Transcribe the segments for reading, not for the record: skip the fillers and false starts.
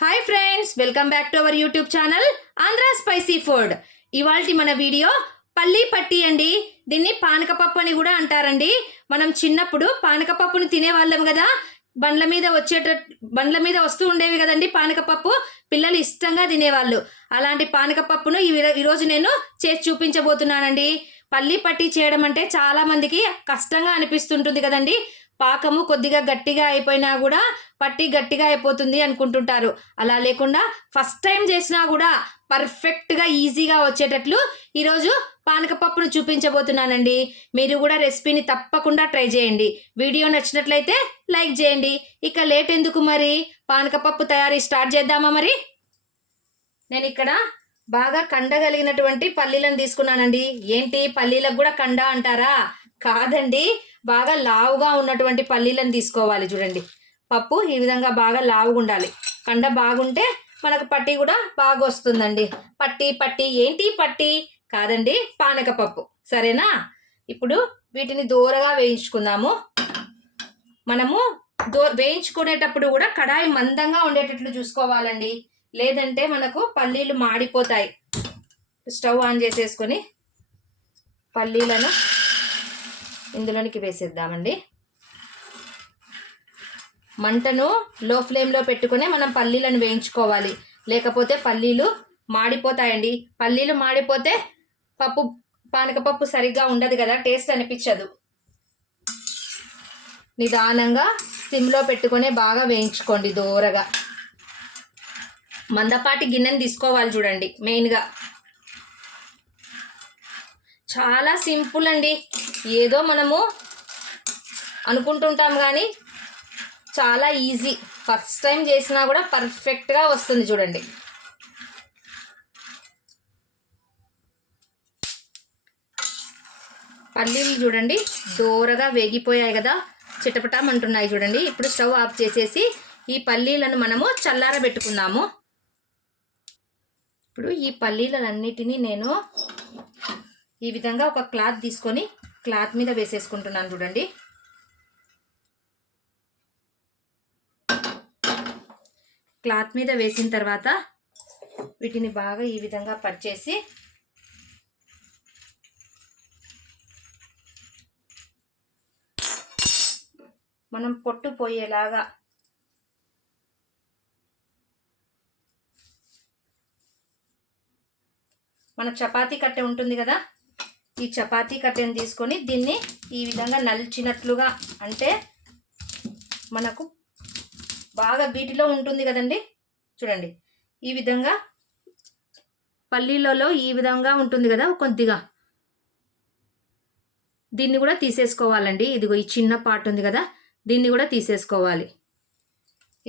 Hi friends, welcome back to our YouTube channel Andhra spicy food. ఇవాల్టి మన video పల్లీ పట్టి అండి. దీన్ని పానకపప్పు అని కూడా అంటారండి. మనం చిన్నప్పుడు పానకపప్పుని తినేవాళ్ళం కదా. బండ్ల మీద వస్తూ ఉండేవి కదండి పానకపప్పు. పిల్లలు ఇష్టంగా తినేవాళ్ళు. అలాంటి పానకపప్పును ఈరోజు నేను చేసి చూపించబోతున్నానండి. పల్లీ పట్టి చేయడం అంటే చాలా మందికి కష్టంగా అనిపిస్తుంటుంది కదండి. పాకము కొద్దిగా గట్టిగా అయిపోయినా కూడా పట్టి గట్టిగా అయిపోతుంది అనుకుంటుంటారు. అలా లేకుండా ఫస్ట్ టైం చేసినా కూడా పర్ఫెక్ట్గా ఈజీగా వచ్చేటట్లు ఈరోజు పానకపప్పును చూపించబోతున్నానండి. మీరు కూడా రెసిపీని తప్పకుండా ట్రై చేయండి. వీడియో నచ్చినట్లయితే లైక్ చేయండి. ఇక లేట్ ఎందుకు, మరి పానకపప్పు తయారీ స్టార్ట్ చేద్దామా? మరి నేను ఇక్కడ బాగా కండగలిగినటువంటి పల్లీలను తీసుకున్నానండి. ఏంటి, పల్లీలకు కూడా కండ అంటారా? కాదండి, బాగా లావుగా ఉన్నటువంటి పల్లీలను తీసుకోవాలి. చూడండి, పప్పు ఈ విధంగా బాగా లావుగా ఉండాలి. కండ బాగుంటే మనకు పట్టి కూడా బాగా వస్తుందండి. పట్టి ఏంటి పట్టి కాదండి, పానకపప్పు. సరేనా? ఇప్పుడు వీటిని దూరగా వేయించుకుందాము. మనము వేయించుకునేటప్పుడు కూడా కడాయి మందంగా ఉండేటట్లు చూసుకోవాలండి. లేదంటే మనకు పల్లీలు మాడిపోతాయి. స్టవ్ ఆన్ చేసేసుకొని పల్లీలను ఇందులోనికి వేసేద్దామండి. మంటను లో ఫ్లేమ్లో పెట్టుకుని మనం పల్లీలను వేయించుకోవాలి. లేకపోతే పల్లీలు మాడిపోతాయండి. పల్లీలు మాడిపోతే పానకపప్పు సరిగ్గా ఉండదు కదా, టేస్ట్ అనిపించదు. నిదానంగా సిమ్లో పెట్టుకునే బాగా వేయించుకోండి దూరగా. మందపాటి గిన్నెని తీసుకోవాలి. చూడండి, మెయిన్గా చాలా సింపుల్ అండి. ఏదో మనము అనుకుంటుంటాం కానీ చాలా ఈజీ. ఫస్ట్ టైం చేసినా కూడా పర్ఫెక్ట్గా వస్తుంది. చూడండి, పల్లీలు చూడండి దూరగా వేగిపోయాయి కదా, చిటపటామంటున్నాయి. చూడండి, ఇప్పుడు స్టవ్ ఆఫ్ చేసేసి ఈ పల్లీలను మనము చల్లారబెట్టుకుందాము. ఇప్పుడు ఈ పల్లీలన్నిటినీ నేను ఈ విధంగా ఒక క్లాత్ తీసుకొని క్లాత్ మీద వేసేసుకుంటున్నాను. చూడండి, క్లాత్ మీద వేసిన తర్వాత వీటిని బాగా ఈ విధంగా పరిచేసి మనం పొట్టు పోయేలాగా మన చపాతీ కట్టె ఉంటుంది కదా, ఈ చపాతీ కట్టెని తీసుకొని దీన్ని ఈ విధంగా నలిచినట్లుగా, అంటే మనకు బాగా వీటిలో ఉంటుంది కదండి. చూడండి, ఈ విధంగా పల్లీలలో ఈ విధంగా ఉంటుంది కదా కొద్దిగా, దీన్ని కూడా తీసేసుకోవాలండి. ఇదిగో ఈ చిన్న పార్ట్ ఉంది కదా, దీన్ని కూడా తీసేసుకోవాలి.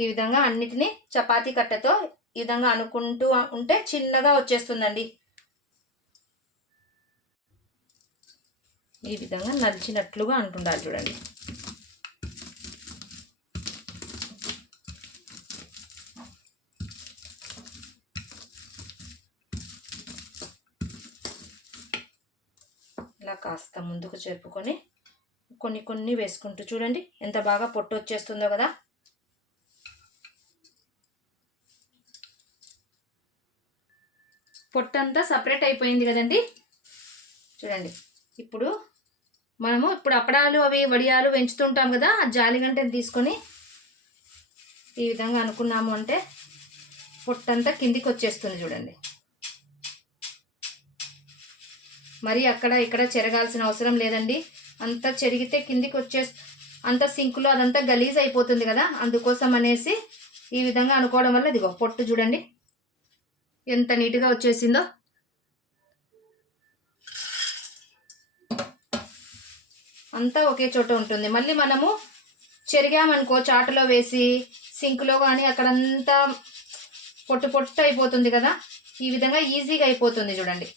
ఈ విధంగా అన్నిటినీ చపాతీ కట్టెతో ఈ విధంగా అనుకుంటూ ఉంటే చిన్నగా వచ్చేస్తుందండి. ఈ విధంగా నలిచినట్లుగా అంటుండాలి. చూడండి, ఇలా కాస్త ముందుకు జరుపుకొని కొన్ని వేసుకుంటూ చూడండి ఎంత బాగా పొట్టు వచ్చేస్తుందో కదా. పొట్టు అంతా సపరేట్ అయిపోయింది కదండి. చూడండి, ఇప్పుడు అప్పడాలు అవి వడియాలు పెంచుతుంటాం కదా, ఆ జాలిగంటని తీసుకొని ఈ విధంగా అనుకున్నాము అంటే పొట్టంతా కిందికి వచ్చేస్తుంది. చూడండి, మరి అక్కడ ఇక్కడ చెరగాల్సిన అవసరం లేదండి. అంతా చెరిగితే కిందికి అంత సింకులో అదంతా గలీజ్ అయిపోతుంది కదా. అందుకోసం అనేసి ఈ విధంగా అనుకోవడం వల్ల ఇదిగో పొట్టు చూడండి ఎంత నీట్గా వచ్చేసిందో. అంతా ఒకే చోట ఉంటుంది. మళ్ళీ మనము చెరిగామనుకో చాటులో వేసి సింకులో కానీ అక్కడంతా పొట్టు అయిపోతుంది కదా. ఈ విధంగా ఈజీగా అయిపోతుంది. చూడండి,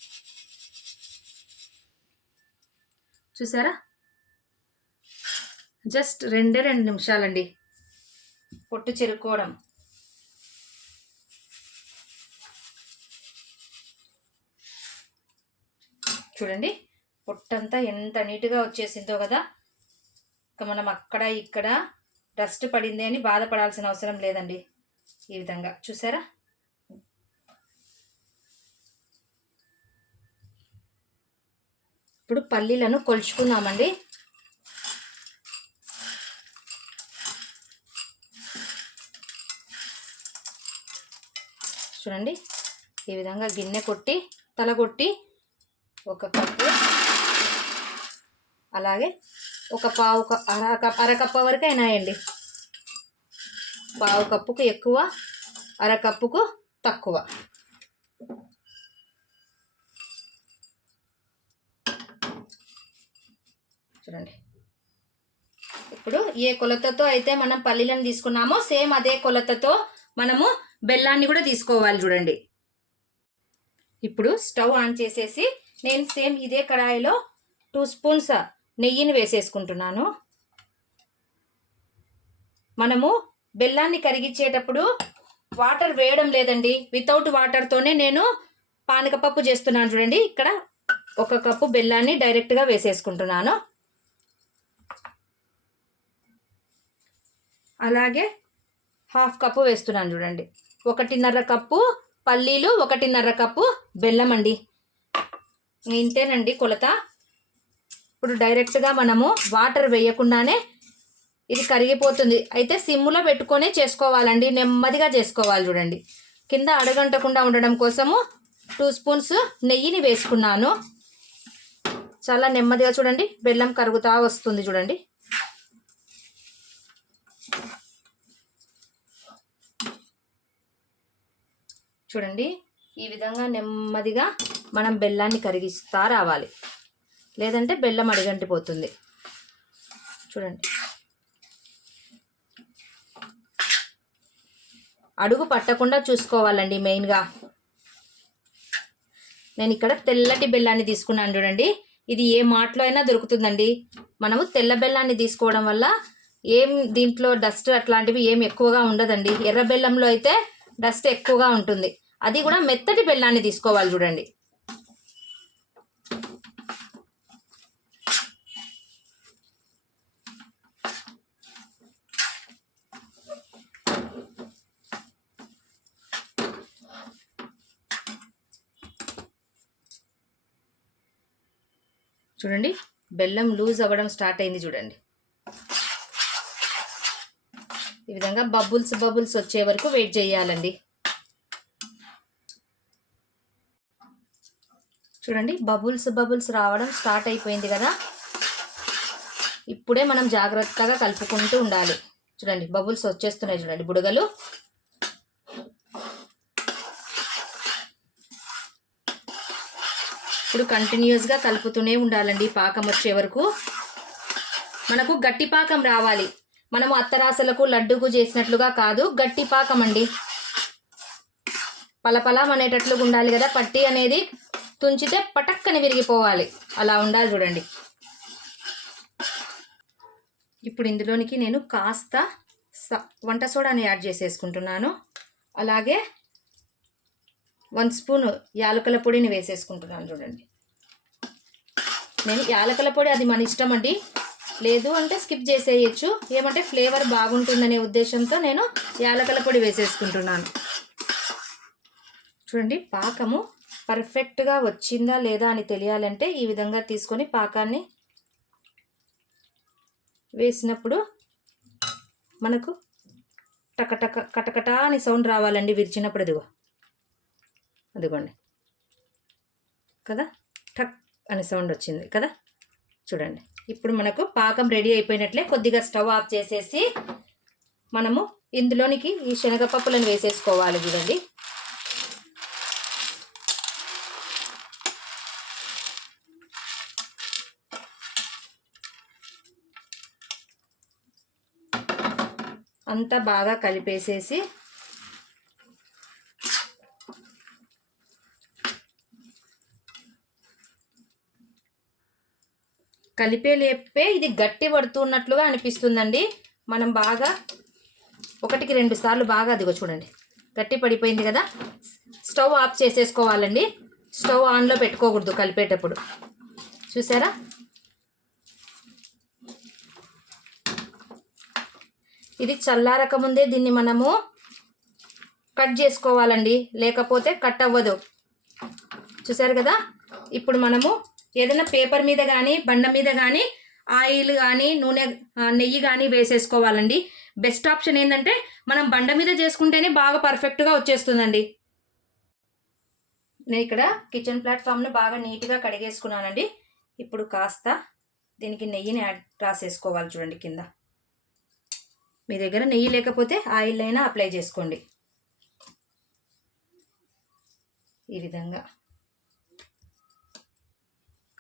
చూసారా, జస్ట్ 2 నిమిషాలండి పొట్టు చెరుక్కోవడం. చూడండి, పొట్టంతా ఎంత నీట్గా వచ్చేసిందో కదా. ఇక మనం అక్కడ ఇక్కడ డస్ట్ పడింది అని బాధపడాల్సిన అవసరం లేదండి. ఈ విధంగా చూసారా. ఇప్పుడు పల్లీలను కొలుచుకుందామండి. చూడండి ఈ విధంగా గిన్నె కొట్టి తలగొట్టి 1 కప్పు, అలాగే ఒక అరకప్ప వరకు అయినాయండి. పావు కప్పుకు ఎక్కువ, అరకప్పుకు తక్కువ. చూడండి ఇప్పుడు ఏ కొలతతో అయితే మనం పల్లీలను తీసుకున్నామో సేమ్ అదే కొలతతో మనము బెల్లాన్ని కూడా తీసుకోవాలి. చూడండి ఇప్పుడు స్టవ్ ఆన్ చేసేసి నేను సేమ్ ఇదే కడాయిలో 2 స్పూన్స్ నెయ్యిని వేసేసుకుంటున్నాను. మనము బెల్లాన్ని కరిగించేటప్పుడు వాటర్ వేయడం లేదండి, వితౌట్ వాటర్తోనే నేను పానకపప్పు చేస్తున్నాను. చూడండి ఇక్కడ 1 కప్పు బెల్లాన్ని డైరెక్ట్గా వేసేసుకుంటున్నాను. అలాగే 1/2 కప్పు వేస్తున్నాను. చూడండి 1.5 కప్పు పల్లీలు, 1.5 కప్పు బెల్లం అండి. ఇంతేనండి కొలత. ఇప్పుడు డైరెక్ట్గా మనము వాటర్ వేయకుండానే ఇది కరిగిపోతుంది. అయితే సిమ్లో పెట్టుకొనే చేసుకోవాలండి, నెమ్మదిగా చేసుకోవాలి. చూడండి కింద అడగంటకుండా ఉండడం కోసము 2 స్పూన్స్ నెయ్యిని వేసుకున్నాను. చాలా నెమ్మదిగా చూడండి బెల్లం కరుగుతా వస్తుంది. చూడండి చూడండి ఈ విధంగా నెమ్మదిగా మనం బెల్లాన్ని కరిగిస్తా రావాలి, లేదంటే బెల్లం అడిగంటిపోతుంది. చూడండి అడుగు పట్టకుండా చూసుకోవాలండి మెయిన్గా. నేను ఇక్కడ తెల్లటి బెల్లాన్ని తీసుకున్నాను. చూడండి ఇది ఏ మార్ట్లో అయినా దొరుకుతుందండి. మనము తెల్ల బెల్లాన్ని తీసుకోవడం వల్ల ఏం దీంట్లో డస్ట్ అట్లాంటివి ఏం ఎక్కువగా ఉండదండి. ఎర్ర బెల్లంలో అయితే డస్ట్ ఎక్కువగా ఉంటుంది. అది కూడా మెత్తటి బెల్లాన్ని తీసుకోవాలి. చూడండి చూడండి బెల్లం లూజ్ అవ్వడం స్టార్ట్ అయింది. చూడండి ఈ విధంగా బబుల్స్ వచ్చే వరకు వెయిట్ చేయాలండి. చూడండి బబుల్స్ రావడం స్టార్ట్ అయిపోయింది కదా. ఇప్పుడే మనం జాగ్రత్తగా కలుపుకుంటూ ఉండాలి. చూడండి బబుల్స్ వచ్చేస్తున్నాయి. చూడండి బుడగలు. ఇప్పుడు కంటిన్యూస్గా కలుపుతూనే ఉండాలండి పాకం వచ్చే వరకు. మనకు గట్టి పాకం రావాలి. మనము అత్తరాసలకు లడ్డుకు చేసినట్లుగా కాదు, గట్టి పాకం అండి. పలపలం అనేటట్లుగా ఉండాలి కదా. పట్టి అనేది తుంచితే పటక్కని విరిగిపోవాలి, అలా ఉండాలి. చూడండి ఇప్పుడు ఇందులోనికి నేను కాస్త వంట సోడాని యాడ్ చేసేసుకుంటున్నాను. అలాగే 1 స్పూన్ యాలకుల పొడిని వేసేసుకుంటున్నాను. చూడండి నేను యాలకుల పొడి అది మన ఇష్టం అండి, లేదు అంటే స్కిప్ చేసేయచ్చు. ఏమంటే ఫ్లేవర్ బాగుంటుందనే ఉద్దేశంతో నేను యాలకుల పొడి వేసేసుకుంటున్నాను. చూడండి పాకము పర్ఫెక్ట్గా వచ్చిందా లేదా అని తెలియాలంటే ఈ విధంగా తీసుకొని పాకాన్ని వేసినప్పుడు మనకు టకటక కటకటా అని సౌండ్ రావాలండి విరిచినప్పుడు. అదిగోండి కదా, టక్ అని సౌండ్ వచ్చింది కదా. చూడండి ఇప్పుడు మనకు పాకం రెడీ అయిపోయినట్లే. కొద్దిగా స్టవ్ ఆఫ్ చేసేసి మనము ఇందులోనికి ఈ శనగపప్పులను వేసేసుకోవాలి. చూడండి అంతా బాగా కలిపేసేసి కలిపే లేపే ఇది గట్టి పడుతున్నట్లుగా అనిపిస్తుందండి. మనం బాగా 1-2 సార్లు బాగా అదిగో చూడండి గట్టి పడిపోయింది కదా. స్టవ్ ఆఫ్ చేసేసుకోవాలండి. స్టవ్ ఆన్లో పెట్టుకోకూడదు కలిపేటప్పుడు. చూసారా ఇది చల్లారక ముందే దీన్ని మనము కట్ చేసుకోవాలండి, లేకపోతే కట్ అవ్వదు. చూసారు కదా. ఇప్పుడు మనము ఏదైనా పేపర్ మీద కానీ బండ మీద కానీ ఆయిల్ కానీ నూనె నెయ్యి కానీ వేసేసుకోవాలండి. బెస్ట్ ఆప్షన్ ఏంటంటే మనం బండ మీద చేసుకుంటేనే బాగా పర్ఫెక్ట్గా వచ్చేస్తుందండి. నేను ఇక్కడ కిచెన్ ప్లాట్ఫామ్ను బాగా నీట్గా కడిగేసుకున్నానండి. ఇప్పుడు కాస్త దీనికి నెయ్యిని రాసేసుకోవాలి. చూడండి కింద. మీ దగ్గర నెయ్యి లేకపోతే ఆయిల్ అయినా అప్లై చేసుకోండి. ఈ విధంగా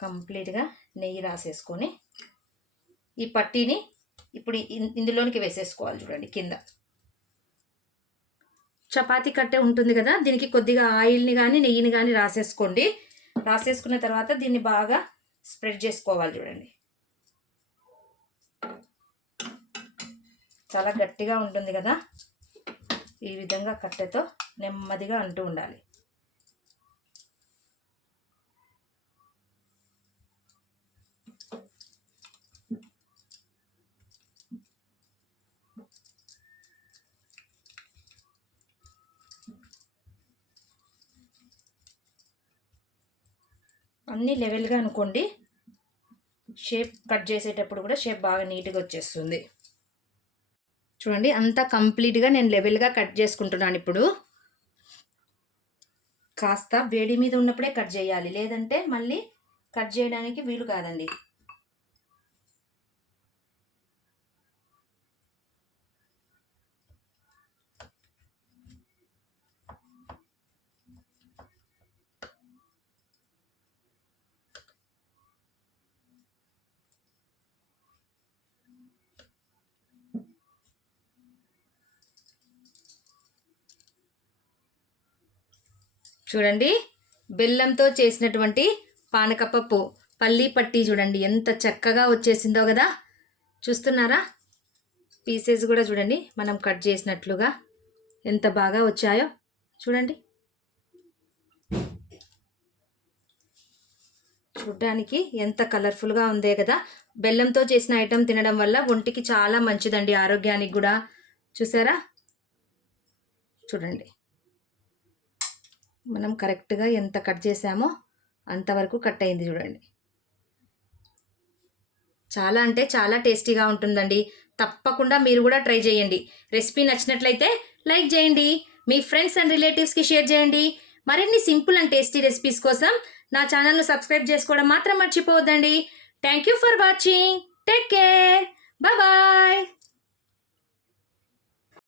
కంప్లీట్గా నెయ్యి రాసేసుకొని ఈ పట్టీని ఇప్పుడు ఇందులోనికి వేసేసుకోవాలి. చూడండి కింద చపాతీ కట్టె ఉంటుంది కదా, దీనికి కొద్దిగా ఆయిల్ని కానీ నెయ్యిని కానీ రాసేసుకోండి. రాసేసుకున్న తర్వాత దీన్ని బాగా స్ప్రెడ్ చేసుకోవాలి. చూడండి చాలా గట్టిగా ఉంటుంది కదా, ఈ విధంగా కట్టెతో నెమ్మదిగా అంటూ ఉండాలి. అన్నీ లెవెల్గా అనుకోండి. షేప్ కట్ చేసేటప్పుడు కూడా షేప్ బాగా నీట్గా వచ్చేస్తుంది. చూడండి అంతా కంప్లీట్గా నేను లెవెల్గా కట్ చేసుకుంటున్నాను. ఇప్పుడు కాస్త వేడి మీద ఉన్నప్పుడే కట్ చేయాలి, లేదంటే మళ్ళీ కట్ చేయడానికి వీలు కాదండి. చూడండి బెల్లంతో చేసినటువంటి పానకపప్పు పల్లి పట్టి చూడండి ఎంత చక్కగా వచ్చేసిందో కదా. చూస్తున్నారా, పీసెస్ కూడా చూడండి మనం కట్ చేసినట్లుగా ఎంత బాగా వచ్చాయో చూడండి. చూడ్డానికి ఎంత కలర్ఫుల్గా ఉందే కదా. బెల్లంతో చేసిన ఐటెం తినడం వల్ల ఒంటికి చాలా మంచిదండి, ఆరోగ్యానికి కూడా. చూసారా, చూడండి మనం కరెక్ట్గా ఎంత కట్ చేసామో అంతవరకు కట్ అయింది. చూడండి చాలా అంటే చాలా టేస్టీగా ఉంటుందండి. తప్పకుండా మీరు కూడా ట్రై చేయండి. రెసిపీ నచ్చినట్లయితే లైక్ చేయండి, మీ ఫ్రెండ్స్ అండ్ రిలేటివ్స్కి షేర్ చేయండి. మరిన్ని సింపుల్ అండ్ టేస్టీ రెసిపీస్ కోసం నా ఛానల్ను సబ్స్క్రైబ్ చేసుకోవడం మాత్రం మర్చిపోవద్దండి. Thank you for watching. Take care. Bye.